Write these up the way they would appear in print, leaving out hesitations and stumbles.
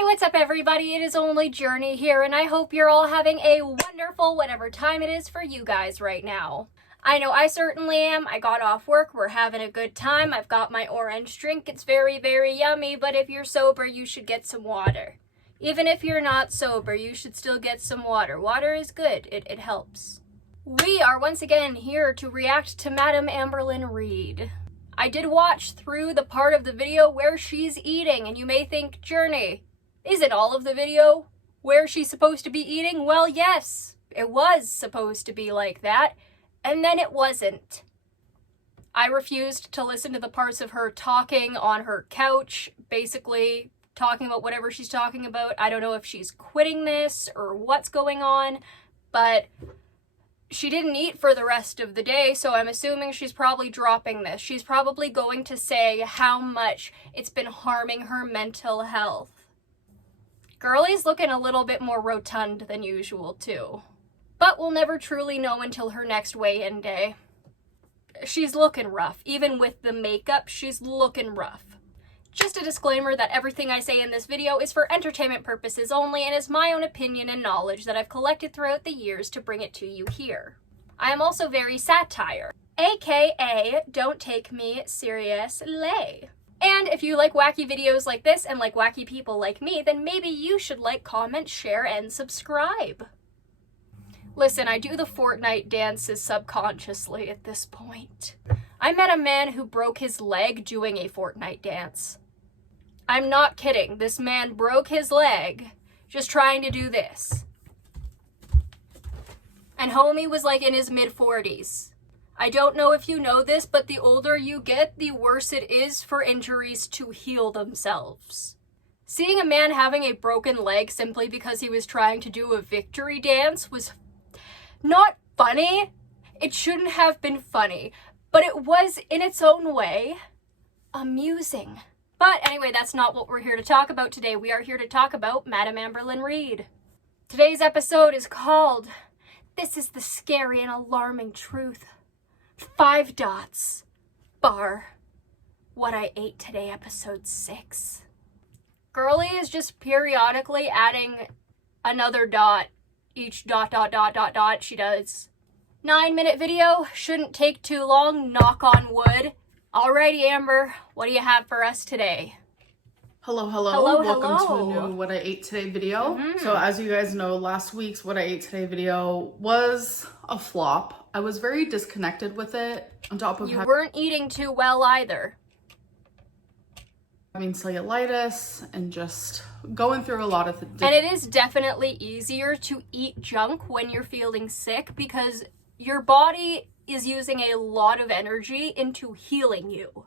Hey, what's up everybody? It is only Journey here, and I hope you're all having a wonderful whatever time it is for you guys right now. I know I certainly am. I got off work, we're having a good time. I've got my orange drink, it's very, very yummy, but if you're sober, you should get some water. Even if you're not sober, you should still get some water. Water is good, it helps. We are once again here to react to Madame Amberlynn Reid. I did watch through the part of the video where she's eating, and you may think, Journey, isn't all of the video where she's supposed to be eating? Well, yes, it was supposed to be like that, and then it wasn't. I refused to listen to the parts of her talking on her couch, basically talking about whatever she's talking about. I don't know if she's quitting this or what's going on, but she didn't eat for the rest of the day, so I'm assuming she's probably dropping this. She's probably going to say how much it's been harming her mental health. Girlie's looking a little bit more rotund than usual, too. But we'll never truly know until her next weigh-in day. She's looking rough. Even with the makeup, she's looking rough. Just a disclaimer that everything I say in this video is for entertainment purposes only and is my own opinion and knowledge that I've collected throughout the years to bring it to you here. I am also very satire, aka don't take me seriously. And if you like wacky videos like this and like wacky people like me, then maybe you should like, comment, share, and subscribe. Listen, I do the Fortnite dances subconsciously at this point. I met a man who broke his leg doing a Fortnite dance. I'm not kidding. This man broke his leg just trying to do this. And homie was like in his mid-40s. I don't know if you know this, but the older you get, the worse it is for injuries to heal themselves. Seeing a man having a broken leg simply because he was trying to do a victory dance was not funny. It shouldn't have been funny, but it was in its own way amusing. But anyway, that's not what we're here to talk about today. We are here to talk about Madame Amberlynn Reid. Today's episode is called This is the Scary and Alarming Truth. 5 dots, bar, what I ate today, episode 6. Girlie is just periodically adding another dot, each dot she does. 9-minute video, shouldn't take too long, knock on wood. Alrighty, Amber, what do you have for us today? Hello. Welcome to a new What I Ate Today video. So as you guys know, last week's What I Ate Today video was a flop. I was very disconnected with it. On top of you weren't eating too well either. Having cellulitis and just going through a lot of things. And it is definitely easier to eat junk when you're feeling sick because your body is using a lot of energy into healing you.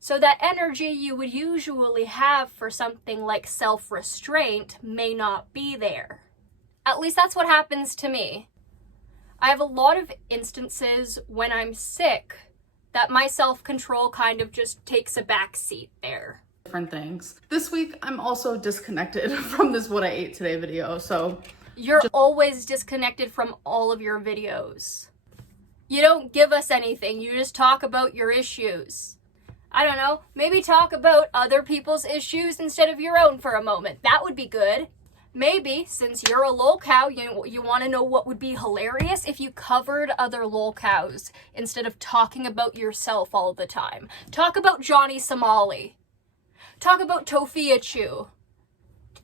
So that energy you would usually have for something like self-restraint may not be there. At least that's what happens to me. I have a lot of instances when I'm sick that my self-control kind of just takes a back seat there. Different things. This week, I'm also disconnected from this What I Ate Today video, so... You're always disconnected from all of your videos. You don't give us anything, you just talk about your issues. I don't know, maybe talk about other people's issues instead of your own for a moment. That would be good. Maybe, since you're a lol cow, you want to know what would be hilarious if you covered other lol cows instead of talking about yourself all the time. Talk about Johnny Somali. Talk about Tofia Chu.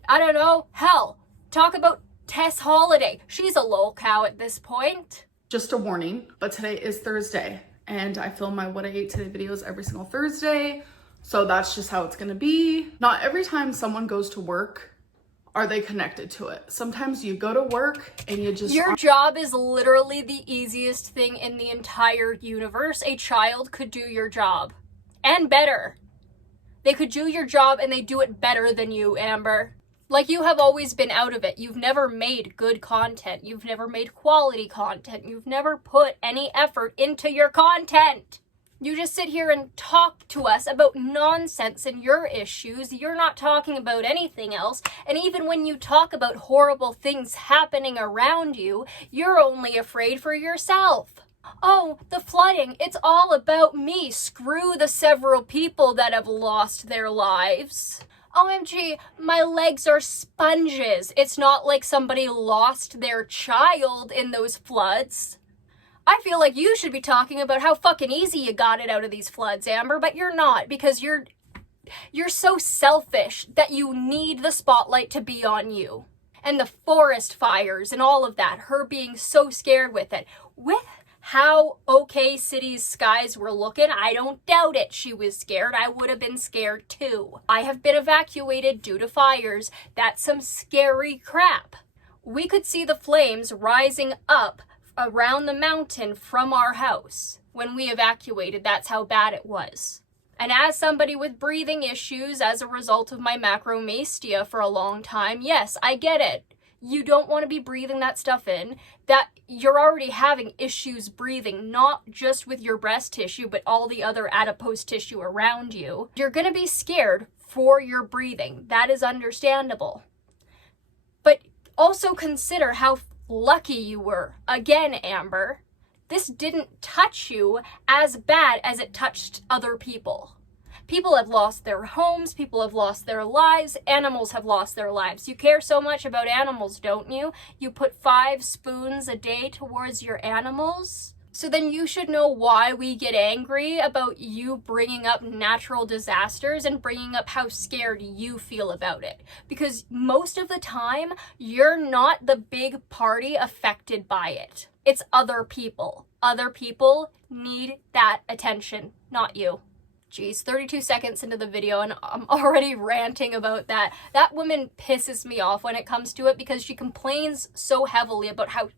I don't know, hell, talk about Tess Holiday. She's a lol cow at this point. Just a warning, but today is Thursday, and I film my What I Ate Today videos every single Thursday, so that's just how it's gonna be. Not every time someone goes to work are they connected to it. Sometimes you go to work and you just... Your job is literally the easiest thing in the entire universe. A child could do your job. And better. They could do your job and they do it better than you, Amber. Like, you have always been out of it. You've never made good content. You've never made quality content. You've never put any effort into your content. You just sit here and talk to us about nonsense and your issues. You're not talking about anything else. And even when you talk about horrible things happening around you, you're only afraid for yourself. Oh, the flooding, it's all about me. Screw the several people that have lost their lives. OMG, my legs are sponges. It's not like somebody lost their child in those floods. I feel like you should be talking about how fucking easy you got it out of these floods, Amber, but you're not, because you're so selfish that you need the spotlight to be on you. And the forest fires and all of that, her being so scared with it. With how OK City's skies were looking, I don't doubt it. She was scared. I would have been scared too. I have been evacuated due to fires. That's some scary crap. We could see the flames rising up around the mountain from our house. When we evacuated, that's how bad it was. And as somebody with breathing issues as a result of my macromastia for a long time, yes, I get it. You don't want to be breathing that stuff in. That you're already having issues breathing, not just with your breast tissue, but all the other adipose tissue around you. You're going to be scared for your breathing. That is understandable. But also consider how lucky you were. Again, Amber, this didn't touch you as bad as it touched other people. People have lost their homes, people have lost their lives, animals have lost their lives. You care so much about animals, don't you? You put 5 spoons a day towards your animals? So then you should know why we get angry about you bringing up natural disasters and bringing up how scared you feel about it. Because most of the time, you're not the big party affected by it. It's other people. Other people need that attention, not you. Jeez, 32 seconds into the video and I'm already ranting about that. That woman pisses me off when it comes to it because she complains so heavily about how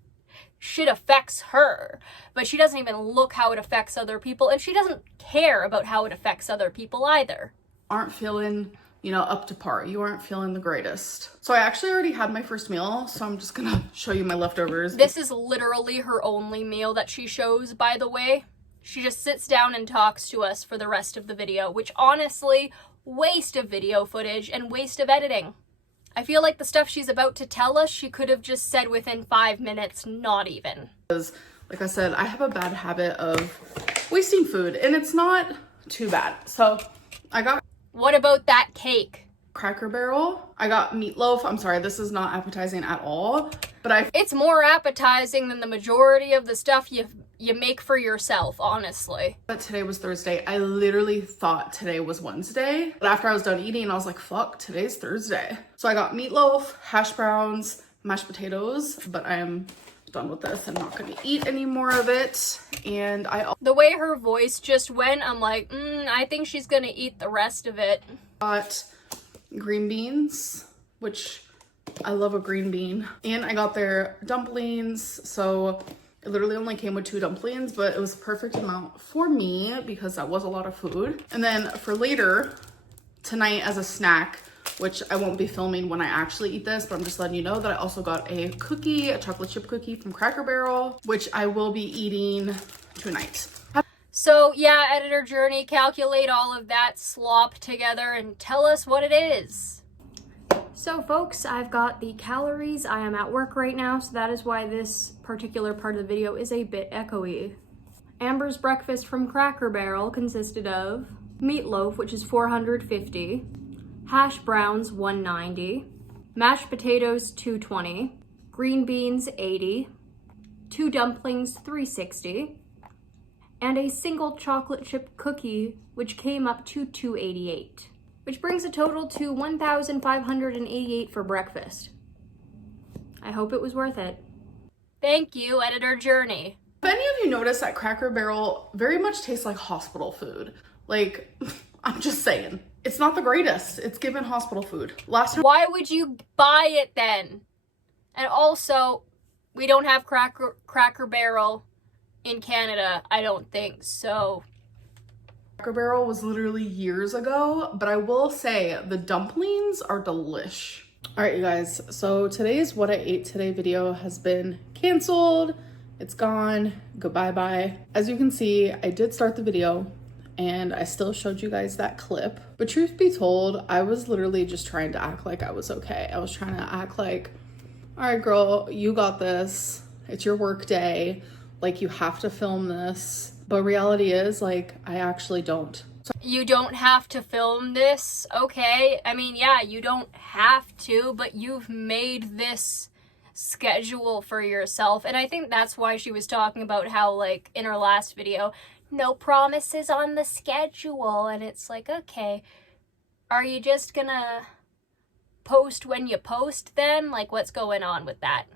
shit affects her, but she doesn't even look how it affects other people, and she doesn't care about how it affects other people either. Aren't feeling, up to par. You aren't feeling the greatest. So I actually already had my first meal, so I'm just gonna show you my leftovers. This is literally her only meal that she shows, by the way. She just sits down and talks to us for the rest of the video, which honestly, waste of video footage and waste of editing. I feel like the stuff she's about to tell us, she could have just said within 5 minutes, not even. Because, like I said, I have a bad habit of wasting food, and it's not too bad. So I got... What about that cake? Cracker Barrel. I got meatloaf. I'm sorry, this is not appetizing at all, but It's more appetizing than the majority of the stuff you make for yourself, honestly. But today was Thursday. I literally thought today was Wednesday. But after I was done eating, I was like, fuck, today's Thursday. So I got meatloaf, hash browns, mashed potatoes, but I am done with this. I'm not gonna eat any more of it. And the way her voice just went, I'm like, I think she's gonna eat the rest of it. Got green beans, which I love a green bean. And I got their dumplings. So it literally only came with 2 dumplings, but it was the perfect amount for me because that was a lot of food. And then for later tonight as a snack, which I won't be filming when I actually eat this, but I'm just letting you know that I also got a cookie, a chocolate chip cookie from Cracker Barrel, which I will be eating tonight. So yeah, Editor Journey, calculate all of that slop together and tell us what it is. So folks, I've got the calories. I am at work right now, so that is why this particular part of the video is a bit echoey. Amber's breakfast from Cracker Barrel consisted of meatloaf, which is 450, hash browns 190, mashed potatoes 220, green beans 80, 2 dumplings 360, and a single chocolate chip cookie, which came up to 288. Which brings a total to 1,588 for breakfast. I hope it was worth it. Thank you, Editor Journey. If any of you notice that Cracker Barrel very much tastes like hospital food, like, I'm just saying, it's not the greatest. It's given hospital food. Why would you buy it then? And also, we don't have Cracker Barrel in Canada, I don't think, so... Cracker Barrel was literally years ago, but I will say the dumplings are delish. All right, you guys, so today's What I Ate Today video has been canceled. It's gone. Goodbye bye. As you can see, I did start the video and I still showed you guys that clip. But truth be told, I was literally just trying to act like I was okay. I was trying to act like, all right, girl, you got this. It's your work day. Like, you have to film this. But reality is, like, I actually don't. You don't have to film this, okay? I mean, yeah, you don't have to, but you've made this schedule for yourself. And I think that's why she was talking about how, like, in her last video, no promises on the schedule. And it's like, okay, are you just gonna post when you post then? Like, what's going on with that?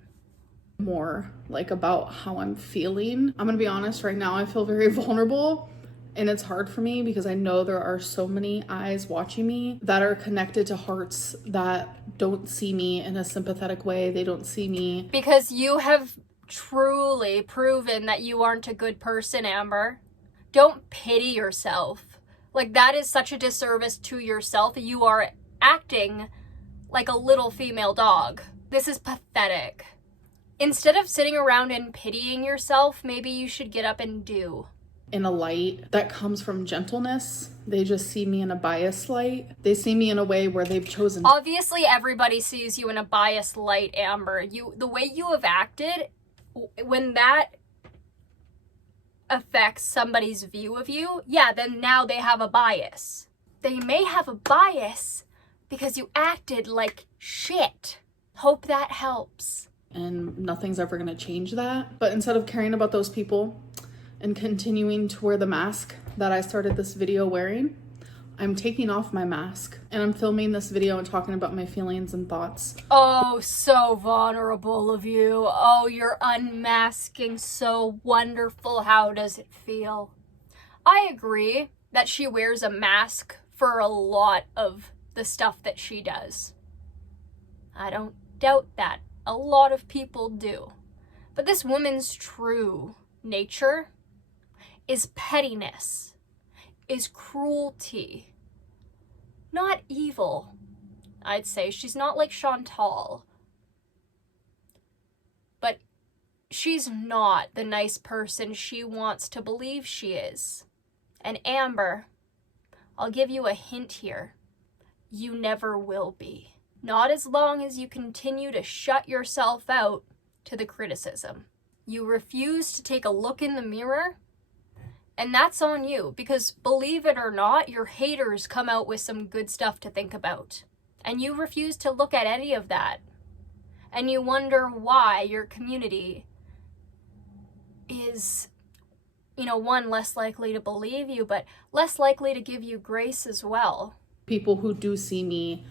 More like about how I'm feeling. I'm gonna be honest, right now I feel very vulnerable, and it's hard for me because I know there are so many eyes watching me that are connected to hearts that don't see me in a sympathetic way. They don't see me because you have truly proven that you aren't a good person, Amber. Don't pity yourself. Like, that is such a disservice to yourself. You are acting like a little female dog. This is pathetic. Instead of sitting around and pitying yourself, maybe you should get up and do. In a light that comes from gentleness. They just see me in a biased light. They see me in a way where they've chosen. Obviously, everybody sees you in a biased light, Amber. The way you have acted, when that affects somebody's view of you, yeah, then now they have a bias. They may have a bias because you acted like shit. Hope that helps. And nothing's ever gonna change that. But instead of caring about those people and continuing to wear the mask that I started this video wearing, I'm taking off my mask and I'm filming this video and talking about my feelings and thoughts. Oh, so vulnerable of you. Oh, you're unmasking so wonderful. How does it feel? I agree that she wears a mask for a lot of the stuff that she does. I don't doubt that. A lot of people do. But this woman's true nature is pettiness, is cruelty, not evil. I'd say she's not like Chantal, but she's not the nice person she wants to believe she is. And Amber, I'll give you a hint here. You never will be. Not as long as you continue to shut yourself out to the criticism. You refuse to take a look in the mirror, and that's on you, because believe it or not, your haters come out with some good stuff to think about. And you refuse to look at any of that. And you wonder why your community is, one, less likely to believe you, but less likely to give you grace as well. People who do see me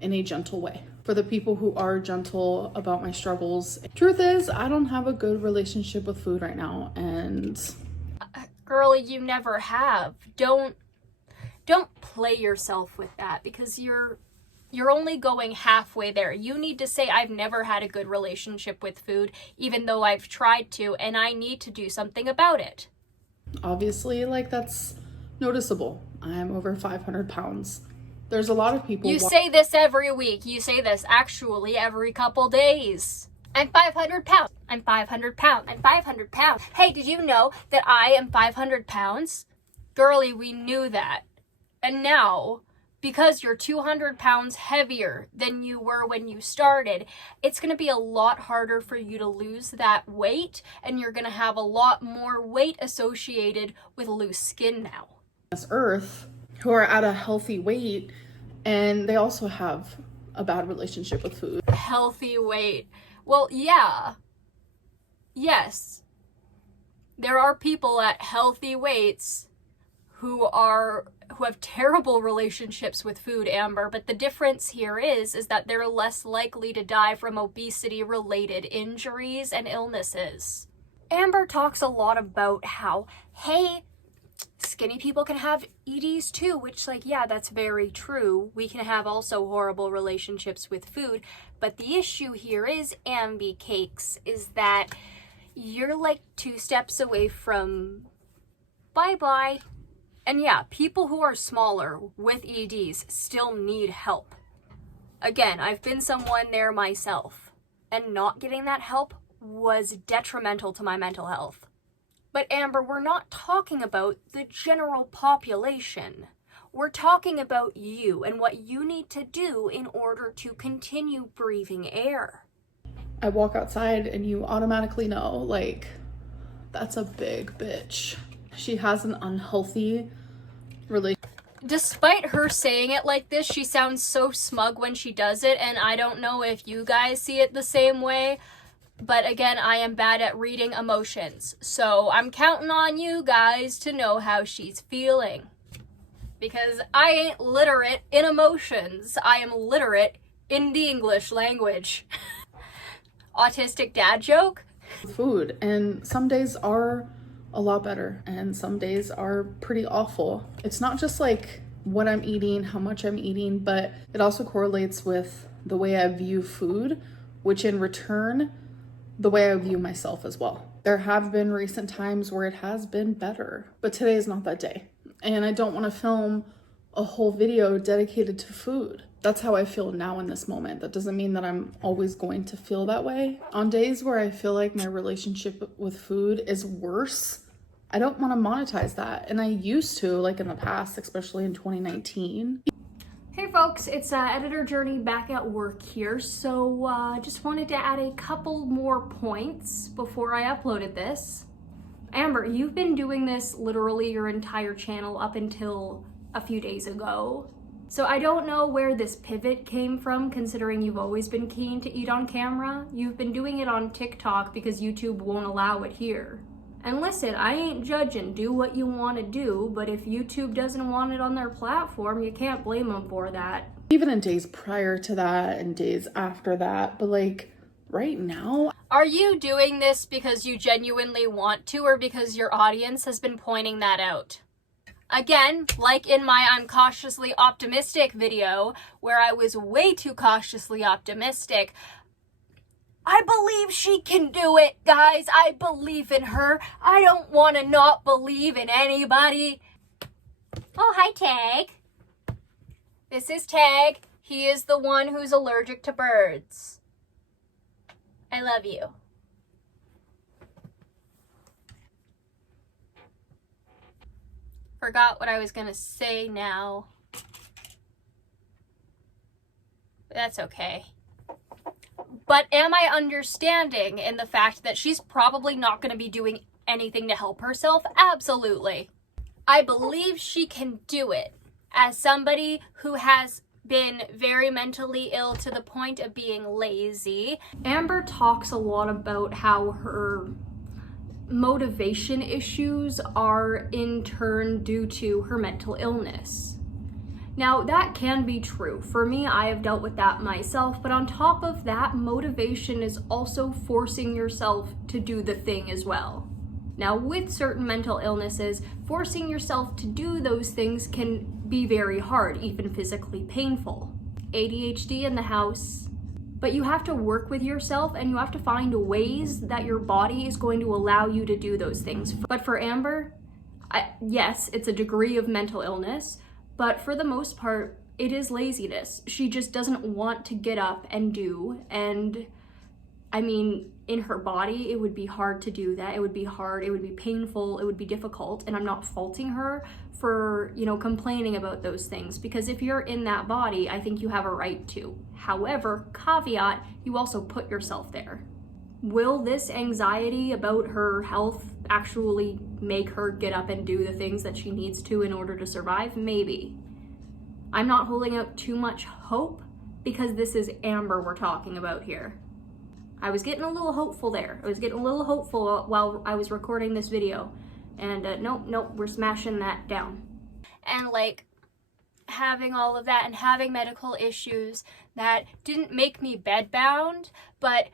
in a gentle way. For the people who are gentle about my struggles, truth is, I don't have a good relationship with food right now, and girl, you never have. Don't play yourself with that, because you're only going halfway there. You need to say, I've never had a good relationship with food, even though I've tried to, and I need to do something about it. Obviously, that's noticeable. I'm over 500 pounds. There's a lot of people. You say this every week. You say this actually every couple days. I'm 500 pounds. I'm 500 pounds. I'm 500 pounds. Hey, did you know that I am 500 pounds? Girlie, we knew that. And now, because you're 200 pounds heavier than you were when you started, it's going to be a lot harder for you to lose that weight, and you're going to have a lot more weight associated with loose skin now. This earth, who are at a healthy weight, and they also have a bad relationship with food. Healthy weight. Well, yeah. Yes. There are people at healthy weights who have terrible relationships with food, Amber, but the difference here is that they're less likely to die from obesity-related injuries and illnesses. Amber talks a lot about how, hey, skinny people can have EDs too, which, yeah, that's very true. We can have also horrible relationships with food, but the issue here is, Ambi Cakes, is that you're 2 steps away from bye-bye. And yeah, people who are smaller with EDs still need help. Again, I've been someone there myself, and not getting that help was detrimental to my mental health. But Amber, we're not talking about the general population. We're talking about you and what you need to do in order to continue breathing air. I walk outside and you automatically know, that's a big bitch. She has an unhealthy really. Despite her saying it like this, she sounds so smug when she does it, and I don't know if you guys see it the same way, but again, I am bad at reading emotions, so I'm counting on you guys to know how she's feeling. Because I ain't literate in emotions, I am literate in the English language. Autistic dad joke? Food, and some days are a lot better and some days are pretty awful. It's not just like what I'm eating, how much I'm eating, but it also correlates with the way I view food, which in return, the way I view myself as well. There have been recent times where it has been better, but today is not that day. And I don't want to film a whole video dedicated to food. That's how I feel now in this moment. That doesn't mean that I'm always going to feel that way. On days where I feel like my relationship with food is worse, I don't want to monetize that. And I used to, like in the past, especially in 2019. Hey folks, it's Editor Journey back at work here. So just wanted to add a couple more points before I uploaded this. Amber, you've been doing this literally your entire channel up until a few days ago. So I don't know where this pivot came from, considering you've always been keen to eat on camera. You've been doing it on TikTok because YouTube won't allow it here. And listen, I ain't judging, do what you want to do, but if YouTube doesn't want it on their platform, you can't blame them for that. Even in days prior to that and days after that, but like right now. Are you doing this because you genuinely want to, or because your audience has been pointing that out? Again, like in my I'm cautiously optimistic video, where I was way too cautiously optimistic, I believe she can do it, guys. I believe in her. I don't want to not believe in anybody. Oh, hi, Tag. This is Tag. He is the one who's allergic to birds. I love you. Forgot what I was gonna say now. That's okay. But am I understanding in the fact that she's probably not gonna be doing anything to help herself? Absolutely. I believe she can do it. As somebody who has been very mentally ill to the point of being lazy, Amber talks a lot about how her motivation issues are in turn due to her mental illness. Now, that can be true. For me, I have dealt with that myself, but on top of that, motivation is also forcing yourself to do the thing as well. Now, with certain mental illnesses, forcing yourself to do those things can be very hard, even physically painful. ADHD in the house. But you have to work with yourself and you have to find ways that your body is going to allow you to do those things. But for Amber, yes, it's a degree of mental illness, but for the most part, it is laziness. She just doesn't want to get up and do. And I mean, in her body, it would be hard to do that. It would be hard, it would be painful, it would be difficult. And I'm not faulting her for, complaining about those things, because if you're in that body, I think you have a right to. However, caveat, you also put yourself there. Will this anxiety about her health actually make her get up and do the things that she needs to in order to survive? Maybe. I'm not holding out too much hope because this is Amber we're talking about here. I was getting a little hopeful there. I was getting a little hopeful while I was recording this video. And nope, we're smashing that down. And like having all of that and having medical issues that didn't make me bedbound, but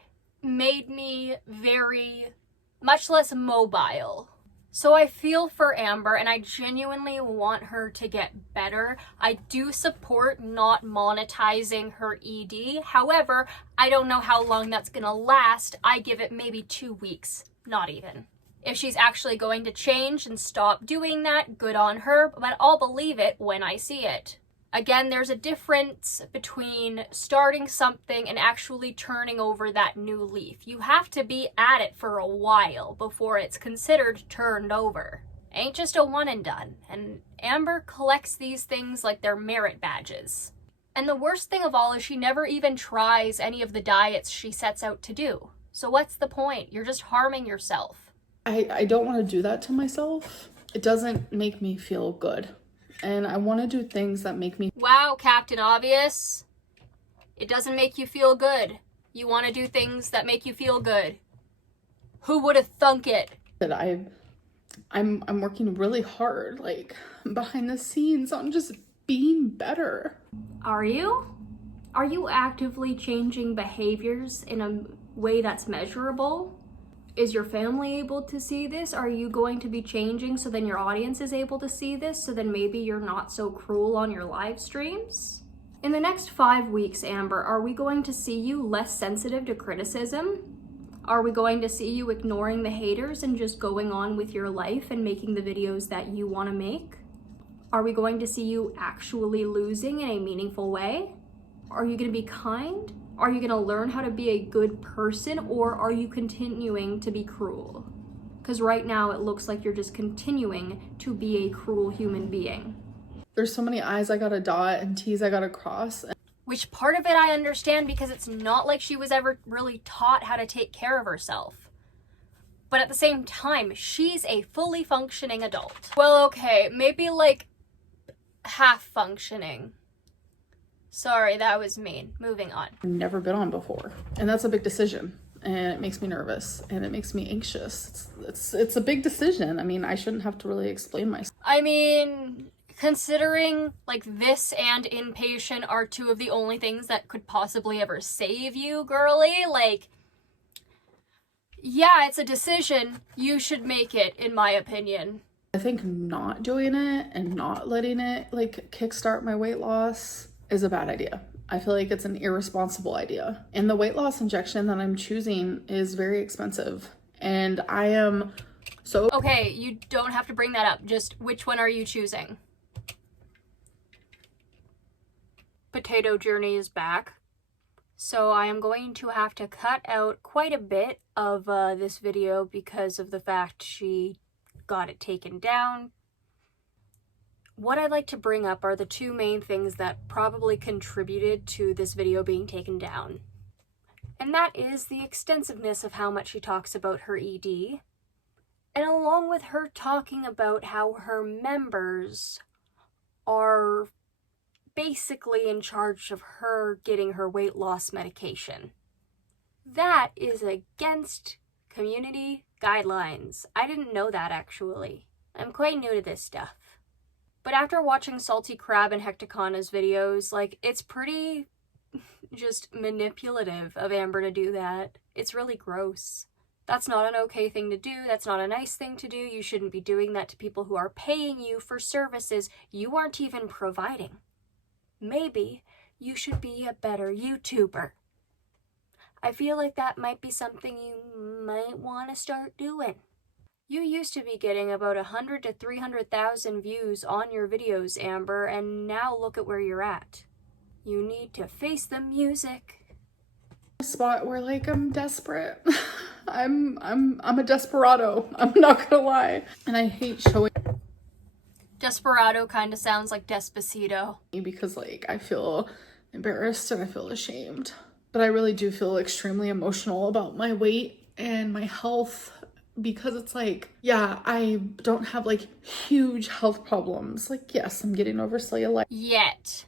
made me very much less mobile. So I feel for Amber and I genuinely want her to get better. I do support not monetizing her ED. However, I don't know how long that's gonna last. I give it maybe 2 weeks, not even. If she's actually going to change and stop doing that, good on her, but I'll believe it when I see it. Again, there's a difference between starting something and actually turning over that new leaf. You have to be at it for a while before it's considered turned over. Ain't just a one and done. And Amber collects these things like they're merit badges. And the worst thing of all is she never even tries any of the diets she sets out to do. So what's the point? You're just harming yourself. I don't want to do that to myself. It doesn't make me feel good. and I want to do things that make me... Wow, Captain Obvious. It doesn't make you feel good. You want to do things that make you feel good. Who would have thunk it? That I'm working really hard, like, behind the scenes on just being better. Are you? Are you actively changing behaviors in a way that's measurable? Is your family able to see this? Are you going to be changing so then your audience is able to see this, so then maybe you're not so cruel on your live streams? In the next 5 weeks, Amber, are we going to see you less sensitive to criticism? Are we going to see you ignoring the haters and just going on with your life and making the videos that you want to make? Are we going to see you actually losing in a meaningful way? Are you going to be kind? Are you going to learn how to be a good person, or are you continuing to be cruel? Because right now it looks like you're just continuing to be a cruel human being. There's so many I's I gotta dot and T's I gotta cross. Which part of it I understand, because it's not like she was ever really taught how to take care of herself. But at the same time, she's a fully functioning adult. Well, okay, maybe like half functioning. Sorry, that was mean. Moving on. I've never been on before, and that's a big decision, and it makes me nervous and it makes me anxious. It's a big decision. I mean, I shouldn't have to really explain myself. I mean, considering like this and inpatient are two of the only things that could possibly ever save you, girly, like, yeah, it's a decision. You should make it, in my opinion. I think not doing it and not letting it like kickstart my weight loss is a bad idea. I feel like it's an irresponsible idea. And the weight loss injection that I'm choosing is very expensive. And I am so... Okay, you don't have to bring that up. Just which one are you choosing? Potato Journey is back. So I am going to have to cut out quite a bit of this video because of the fact she got it taken down. What I'd like to bring up are the two main things that probably contributed to this video being taken down. And that is the extensiveness of how much she talks about her ED, and along with her talking about how her members are basically in charge of her getting her weight loss medication. That is against community guidelines. I didn't know that, actually. I'm quite new to this stuff. But after watching Salty Crab and Hecticana's videos, like, it's pretty just manipulative of Amber to do that. It's really gross. That's not an okay thing to do. That's not a nice thing to do. You shouldn't be doing that to people who are paying you for services you aren't even providing. Maybe you should be a better YouTuber. I feel like that might be something you might want to start doing. You used to be getting about 100 to 300,000 views on your videos, Amber, and now look at where you're at. You need to face the music. A spot where like I'm desperate. I'm a desperado. I'm not gonna lie. And I hate showing... Desperado kind of sounds like Despacito. Because like I feel embarrassed and I feel ashamed. But I really do feel extremely emotional about my weight and my health. Because it's like, yeah, I don't have like huge health problems. Like, yes, I'm getting over cellulite. Yet.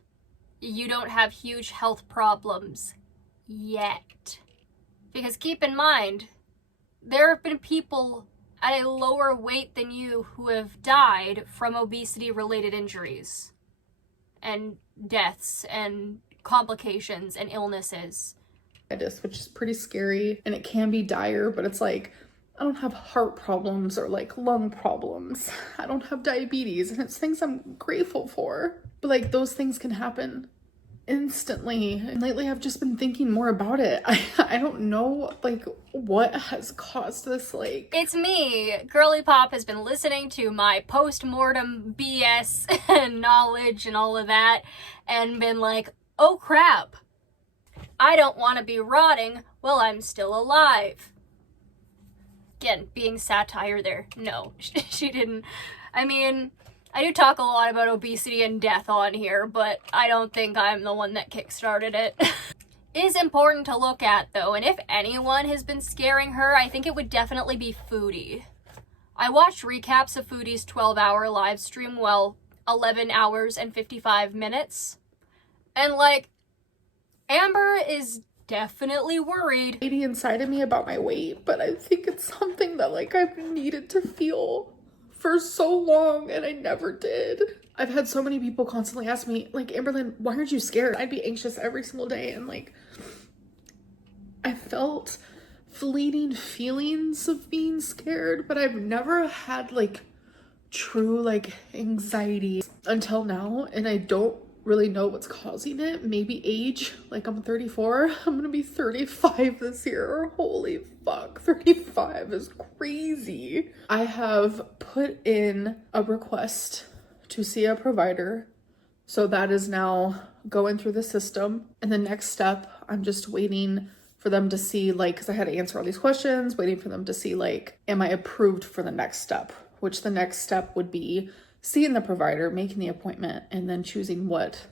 You don't have huge health problems. Yet. Because keep in mind, there have been people at a lower weight than you who have died from obesity-related injuries. And deaths, and complications, and illnesses. Which is pretty scary, and it can be dire, but it's like, I don't have heart problems or like lung problems. I don't have diabetes, and it's things I'm grateful for. But like those things can happen instantly. And lately I've just been thinking more about it. I don't know like what has caused this. Like, it's me. Girly Pop has been listening to my post-mortem BS and knowledge and all of that and been like, oh crap, I don't want to be rotting while I'm still alive. Again, being satire there. No, she didn't. I mean, I do talk a lot about obesity and death on here, but I don't think I'm the one that kickstarted it. It is important to look at, though, and if anyone has been scaring her, I think it would definitely be Foodie. I watched recaps of Foodie's 12-hour live stream while 11 hours and 55 minutes. And like, Amber is definitely worried inside of me about my weight, but I think it's something that like I've needed to feel for so long and I never did. I've had so many people constantly ask me like, Amberlynn, why aren't you scared? I'd be anxious every single day, and like I felt fleeting feelings of being scared, but I've never had like true like anxiety until now, and I don't really know what's causing it. Maybe age. Like, I'm 34. I'm gonna be 35 this year. Holy fuck, 35 is crazy. I have put in a request to see a provider, so that is now going through the system. And the next step, I'm just waiting for them to see, like, because I had to answer all these questions, waiting for them to see, like, am I approved for the next step? Which the next step would be seeing the provider, making the appointment, and then choosing what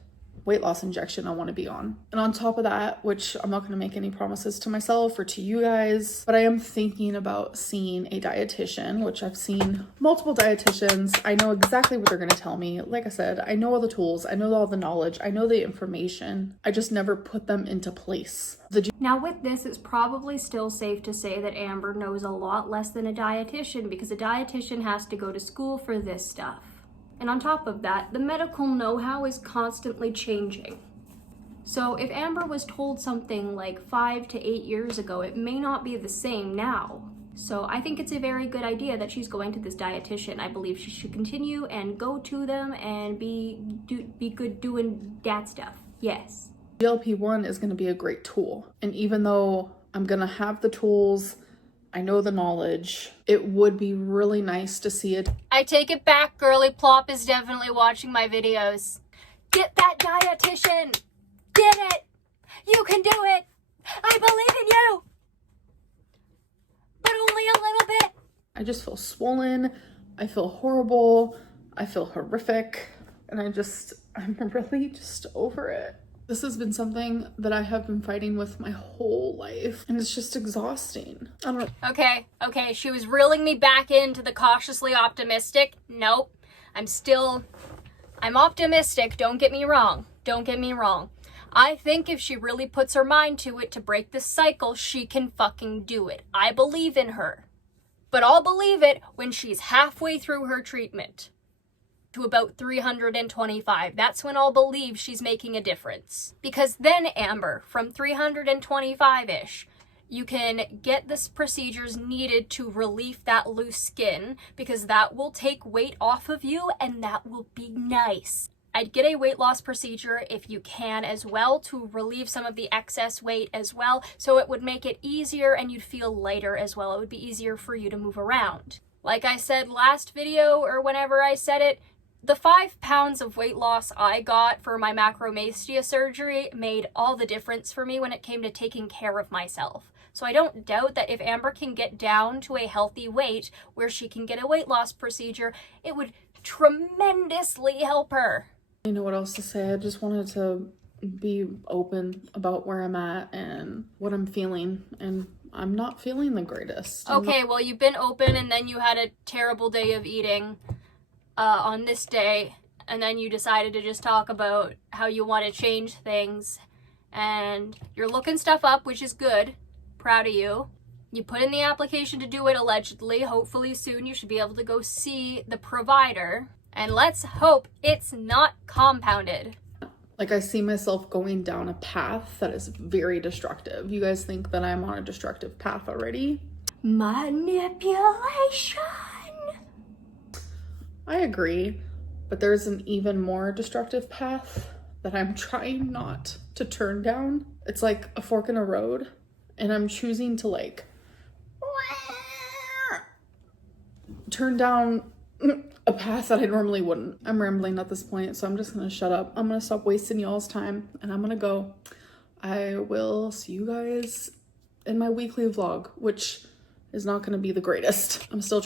weight loss injection I want to be on. And on top of that, which I'm not going to make any promises to myself or to you guys, but I am thinking about seeing a dietitian, which I've seen multiple dietitians. I know exactly what they're going to tell me. Like I said, I know all the tools, I know all the knowledge, I know the information. I just never put them into place. Now with this, it's probably still safe to say that Amber knows a lot less than a dietitian, because a dietitian has to go to school for this stuff. And on top of that, the medical know-how is constantly changing. So if Amber was told something like 5 to 8 years ago, it may not be the same now. So I think it's a very good idea that she's going to this dietitian. I believe she should continue and go to them and be good doing that stuff. Yes. GLP-1 is going to be a great tool. And even though I'm going to have the tools, I know the knowledge, it would be really nice to see it. I take it back, Girly Plop is definitely watching my videos. Get that dietitian! Get it! You can do it! I believe in you! But only a little bit. I just feel swollen. I feel horrible. I feel horrific. And I'm really just over it. This has been something that I have been fighting with my whole life, and it's just exhausting. I don't know. Okay, she was reeling me back into the cautiously optimistic. Nope. I'm optimistic, don't get me wrong. I think if she really puts her mind to it to break this cycle, she can fucking do it. I believe in her. But I'll believe it when she's halfway through her treatment. To about 325. That's when I'll believe she's making a difference. Because then, Amber, from 325-ish, you can get the procedures needed to relieve that loose skin, because that will take weight off of you, and that will be nice. I'd get a weight loss procedure if you can as well, to relieve some of the excess weight as well, so it would make it easier and you'd feel lighter as well. It would be easier for you to move around. Like I said last video, or whenever I said it, the 5 pounds of weight loss I got for my macromastia surgery made all the difference for me when it came to taking care of myself. So I don't doubt that if Amber can get down to a healthy weight where she can get a weight loss procedure, it would tremendously help her. You know what else to say? I just wanted to be open about where I'm at and what I'm feeling, and I'm not feeling the greatest. Okay, well, you've been open and then you had a terrible day of eating on this day, and then you decided to just talk about how you want to change things, and you're looking stuff up, which is good. Proud of you. You put in the application to do it, allegedly. Hopefully soon you should be able to go see the provider, and let's hope it's not compounded. Like, I see myself going down a path that is very destructive. You guys think that I'm on a destructive path already? Manipulation. I agree, but there's an even more destructive path that I'm trying not to turn down. It's like a fork in a road, and I'm choosing to like turn down a path that I normally wouldn't. I'm rambling at this point, so I'm just gonna shut up. I'm gonna stop wasting y'all's time, and I'm gonna go. I will see you guys in my weekly vlog, which is not gonna be the greatest. I'm still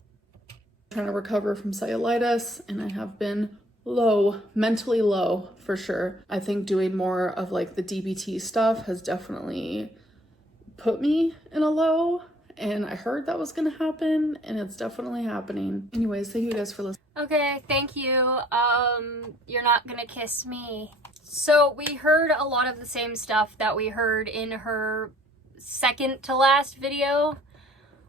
trying to recover from cellulitis, and I have been low, mentally low for sure. I think doing more of like the DBT stuff has definitely put me in a low, and I heard that was gonna happen, and it's definitely happening. Anyways, thank you guys for listening. Okay, thank you. You're not gonna kiss me. So we heard a lot of the same stuff that we heard in her second to last video,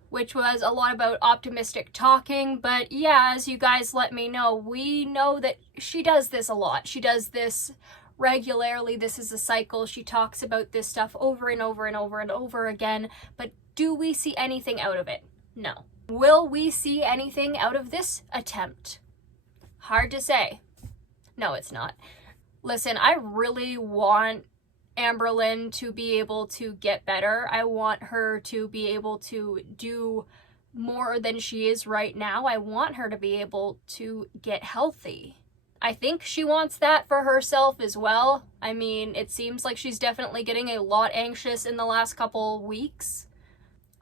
which was a lot about optimistic talking. But yeah, as you guys let me know, we know that she does this a lot. She does this regularly. This is a cycle. She talks about this stuff over and over and over and over again. But do we see anything out of it? No. Will we see anything out of this attempt? Hard to say. No, it's not. Listen, I really want Amberlynn to be able to get better. I want her to be able to do more than she is right now. I want her to be able to get healthy. I think she wants that for herself as well. I mean, it seems like she's definitely getting a lot anxious in the last couple weeks.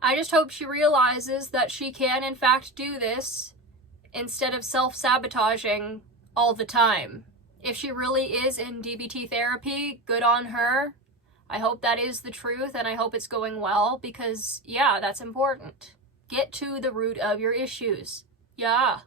I just hope she realizes that she can, in fact, do this instead of self-sabotaging all the time. If she really is in DBT therapy, good on her. I hope that is the truth, and I hope it's going well, because, yeah, that's important. Get to the root of your issues. Yeah.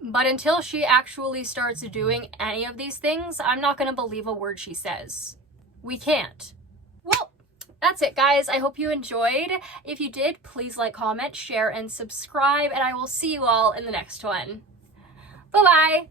But until she actually starts doing any of these things, I'm not going to believe a word she says. We can't. Well, that's it, guys. I hope you enjoyed. If you did, please like, comment, share, and subscribe, and I will see you all in the next one. Bye-bye!